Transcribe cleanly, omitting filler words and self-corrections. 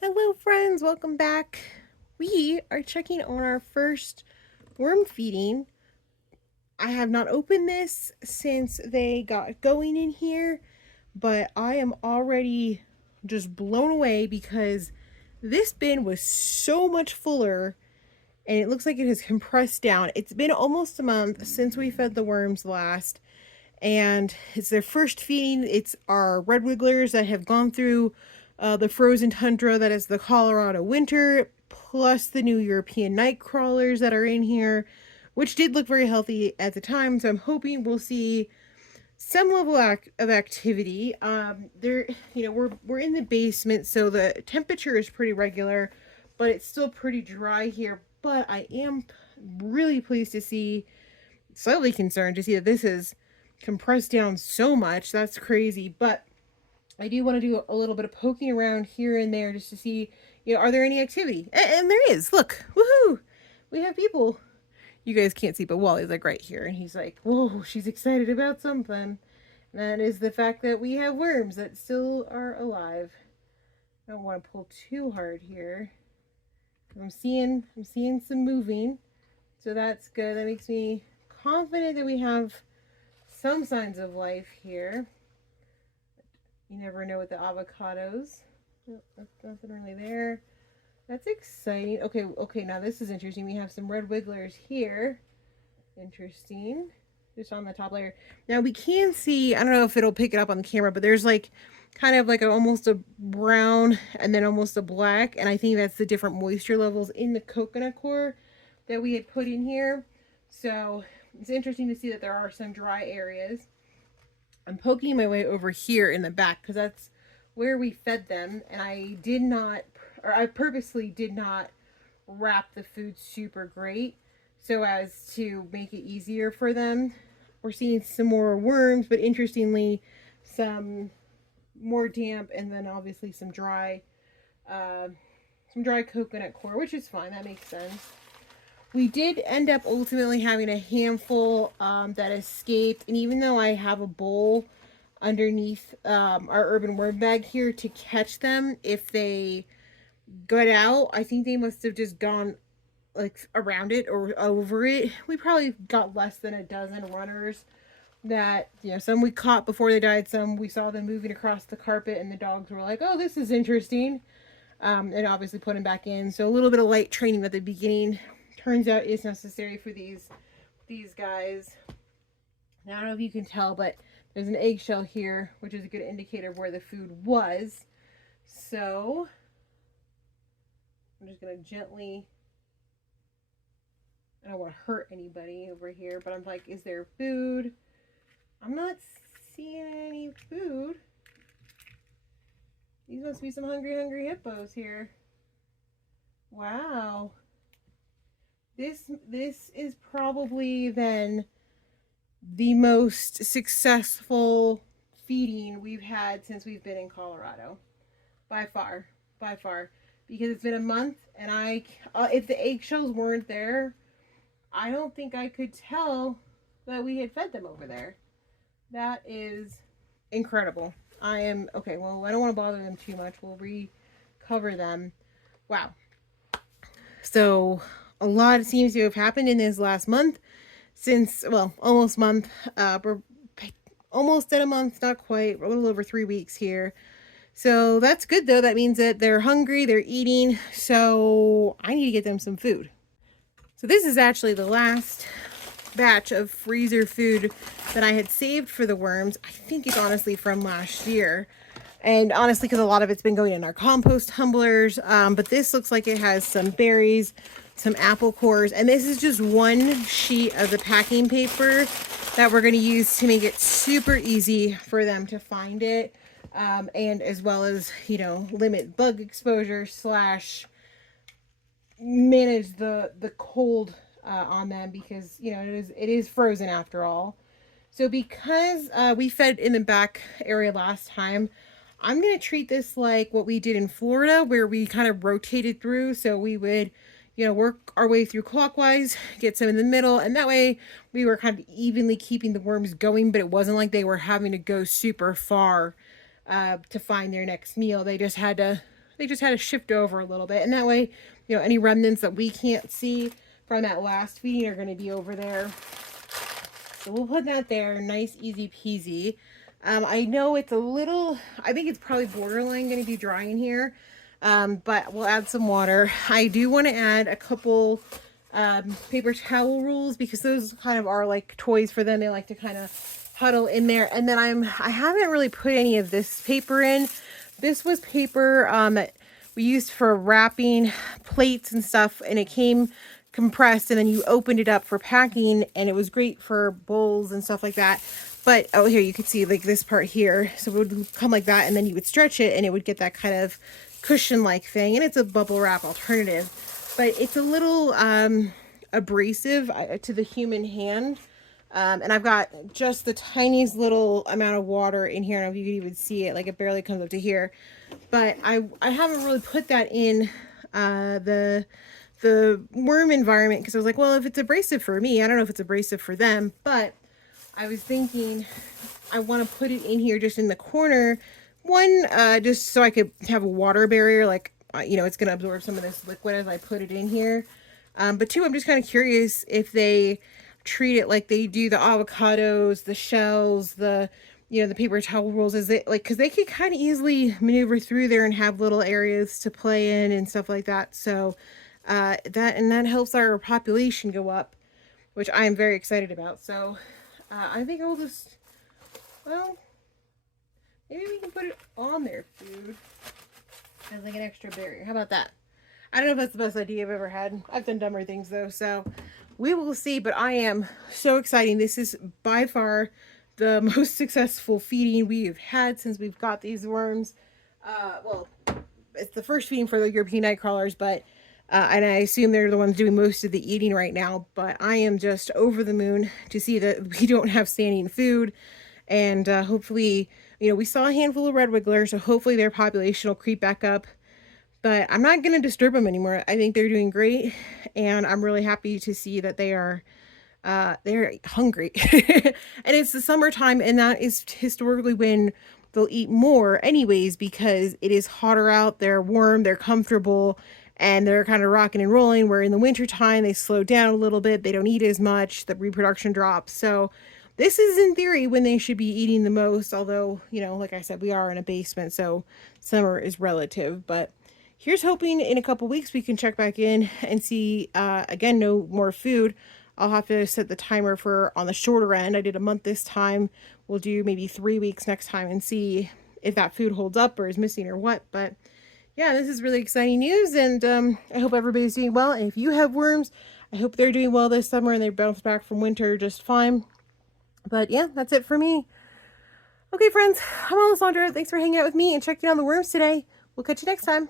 Hello friends, welcome back. We are checking on our first worm feeding. I have not opened this since they got going in here, but I am already just blown away because this bin was so much fuller and it looks like it has compressed down. It's been almost a month since we fed the worms last, and it's their first feeding. It's our red wigglers that have gone through the frozen tundra that is the Colorado winter, plus the new European night crawlers that are in here, which did look very healthy at the time. So I'm hoping we'll see some level of activity. We're in the basement, so the temperature is pretty regular, but it's still pretty dry here. But I am really pleased to see, slightly concerned to see that this is compressed down so much. That's crazy. But I do want to do a little bit of poking around here and there just to see, are there any activity? And there is. Look, woohoo! We have people. You guys can't see, but Wally's like right here, and he's like, whoa, she's excited about something. And that is the fact that we have worms that still are alive. I don't want to pull too hard here. I'm seeing some moving, so that's good. That makes me confident that we have some signs of life here. You never know with the avocados. Nope, that's nothing really there. That's exciting. Okay, now this is interesting. We have some red wigglers here. Interesting. Just on the top layer. Now we can see, I don't know if it'll pick it up on the camera, but there's like kind of like almost a brown and then almost a black. And I think that's the different moisture levels in the coconut coir that we had put in here. So it's interesting to see that there are some dry areas. I'm poking my way over here in the back because that's where we fed them, and I purposely did not wrap the food super great so as to make it easier for them. We're seeing some more worms, but interestingly, some more damp, and then obviously some dry coconut coir, which is fine. That makes sense. We did end up ultimately having a handful that escaped, and even though I have a bowl underneath our urban worm bag here to catch them if they got out, I think they must have just gone like around it or over it. We probably got less than a dozen runners that, some we caught before they died, some we saw them moving across the carpet, and the dogs were like, oh, this is interesting, and obviously put them back in. So a little bit of light training at the beginning turns out is necessary for these guys. Now, I don't know if you can tell, but there's an eggshell here, which is a good indicator of where the food was. So I'm just going to gently, I don't want to hurt anybody over here, but I'm like, is there food? I'm not seeing any food. These must be some hungry hippos here. Wow. This is probably then the most successful feeding we've had since we've been in Colorado. By far. Because it's been a month, and if the eggshells weren't there, I don't think I could tell that we had fed them over there. That is incredible. Okay, well, I don't want to bother them too much. We'll recover them. Wow. So a lot seems to have happened in this last month since, well, almost month. We're almost at a month, not quite. We're a little over 3 weeks here. So that's good, though. That means that they're hungry, they're eating. So I need to get them some food. So this is actually the last batch of freezer food that I had saved for the worms. I think it's honestly from last year. And honestly, because a lot of it's been going in our compost tumblers. But this looks like it has some berries, some apple cores. And this is just one sheet of the packing paper that we're going to use to make it super easy for them to find it. And as well as, limit bug exposure / manage the cold on them, because, it is frozen after all. So because we fed in the back area last time, I'm going to treat this like what we did in Florida, where we kind of rotated through. So we would, work our way through clockwise, get some in the middle, and that way we were kind of evenly keeping the worms going, but it wasn't like they were having to go super far to find their next meal. They just had to they just had to shift over a little bit. And that way, you know, any remnants that we can't see from that last feeding are going to be over there. So we'll put that there. Nice, easy peasy. I know it's a little, I think it's probably borderline going to be dry in here. But we'll add some water. I do want to add a couple paper towel rolls because those kind of are like toys for them. They like to kind of huddle in there. And then I haven't really put any of this paper in. This was paper that we used for wrapping plates and stuff, and it came compressed, and then you opened it up for packing, and it was great for bowls and stuff like that. But oh, here you can see like this part here, so it would come like that, and then you would stretch it and it would get that kind of cushion like thing. And it's a bubble wrap alternative, but it's a little abrasive to the human hand. And I've got just the tiniest little amount of water in here. I don't know if you can even see it, like it barely comes up to here. But I haven't really put that in the worm environment because I was like, well, if it's abrasive for me, I don't know if it's abrasive for them. But I was thinking I want to put it in here just in the corner. One, just so I could have a water barrier, like, you know, it's going to absorb some of this liquid as I put it in here. But two, I'm just kind of curious if they treat it like they do the avocados, the shells, the, you know, the paper towel rolls, is it like, because they could kind of easily maneuver through there and have little areas to play in and stuff like that. So that helps our population go up, which I am very excited about. So I think I'll just, well, maybe we can put it on their food as like an extra barrier. How about that? I don't know if that's the best idea I've ever had. I've done dumber things though, so we will see. But I am so excited. This is by far the most successful feeding we've had since we've got these worms. Well, it's the first feeding for the European night crawlers, but and I assume they're the ones doing most of the eating right now. But I am just over the moon to see that we don't have standing food, and hopefully, you know, we saw a handful of red wigglers, so hopefully their population will creep back up. But I'm not going to disturb them anymore. I think they're doing great, and I'm really happy to see that they're hungry. And it's the summertime, and that is historically when they'll eat more anyways, because it is hotter out, they're warm, they're comfortable, and they're kind of rocking and rolling, where in the wintertime they slow down a little bit, they don't eat as much, the reproduction drops. So this is in theory when they should be eating the most, although, you know, like I said, we are in a basement, so summer is relative. But here's hoping in a couple weeks we can check back in and see, again, no more food. I'll have to set the timer for on the shorter end. I did a month this time. We'll do maybe 3 weeks next time and see if that food holds up or is missing or what. But yeah, this is really exciting news, and I hope everybody's doing well. And if you have worms, I hope they're doing well this summer and they bounce back from winter just fine. But yeah, that's it for me. Okay, friends, I'm Alessandra. Thanks for hanging out with me and checking on the worms today. We'll catch you next time.